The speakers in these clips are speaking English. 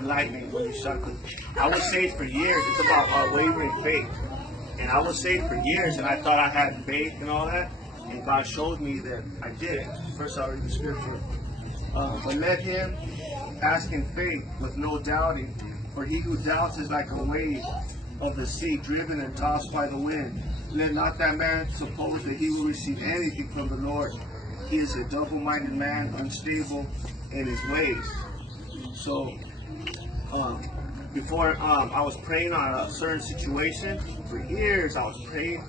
for lightning when you suck. I was saved for years. It's about wavering faith. And I was saved for years, and I thought I had faith and all that. And God showed me that I did. First, I'll read the scripture. But let him ask in faith with no doubting. For he who doubts is like a wave of the sea, driven and tossed by the wind. Let not that man suppose that he will receive anything from the Lord. He is a double-minded man, unstable in his ways. So, before I was praying on a certain situation, for years I was praying,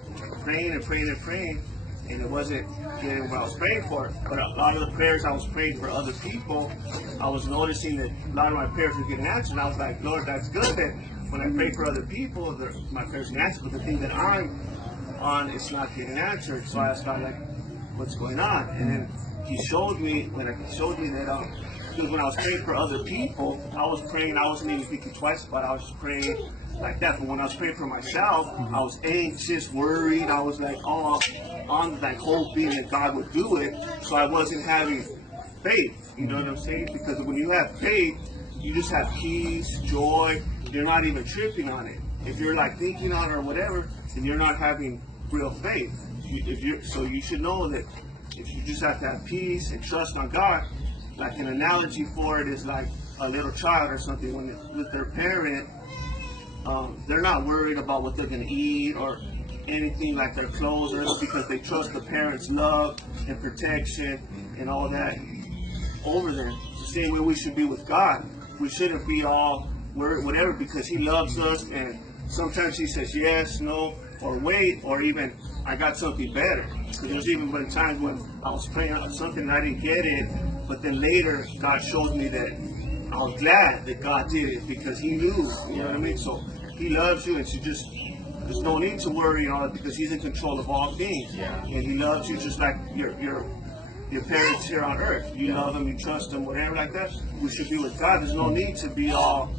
and it wasn't getting what I was praying for. But a lot of the prayers I was praying for other people, I was noticing that a lot of my prayers were getting answered. And I was like, Lord, that's good that when I pray for other people, my prayers get answered. But the thing that I'm on, it's not getting answered. So I asked God, like, what's going on? And then He showed me that because when I was praying for other people, I was praying, I wasn't even thinking twice about it, I was just praying like that. But when I was praying for myself, I was anxious, worried, I was like all on like hoping that God would do it, so I wasn't having faith, you know what I'm saying? Because when you have faith, you just have peace, joy, you're not even tripping on it. If you're like thinking on it or whatever, then you're not having real faith. So you should know that if you just have to have peace and trust on God. Like an analogy for it is like a little child or something when with their parent, they're not worried about what they're going to eat or anything like their clothes or anything, because they trust the parents' love and protection and all that over them. It's the same way we should be with God. We shouldn't be all worried, whatever, because He loves us, and sometimes He says yes, no, or wait, or even I got something better. Because there's even been times when I was praying on something and I didn't get it, but then later God showed me that I was glad that God did it because He knew, you know what I mean? So He loves you, and there's no need to worry and all that, because He's in control of all things. Yeah. And He loves you just like your parents here on earth. You love them, you trust them, whatever like that. We should be with God. There's no need to be all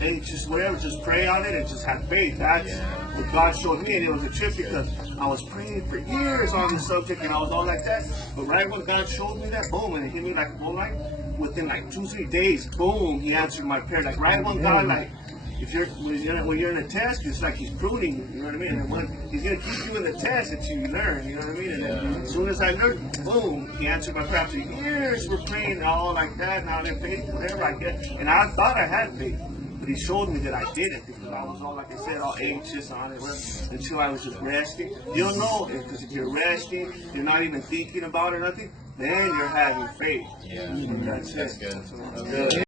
anxious, whatever. Just pray on it and just have faith. That's what God showed me, and it was a trip because I was praying for years on the subject and I was all like that. But right when God showed me that, boom, and it hit me like a light. Within like 2-3 days, boom, He answered my prayer. Like right when God, like, when you're in a test, it's like He's pruning you, you know what I mean? And when He's gonna keep you in the test until you learn, you know what I mean? And then as soon as I learned, boom, He answered my prayer. After years we're praying all like that, now in faith, whatever I get. And I thought I had faith, but He showed me that I didn't, because I was all, like I said, all anxious on it until I was just resting. You'll know, because if you're resting, you're not even thinking about it, nothing, then you're having faith. Yeah, And that's that's it. good.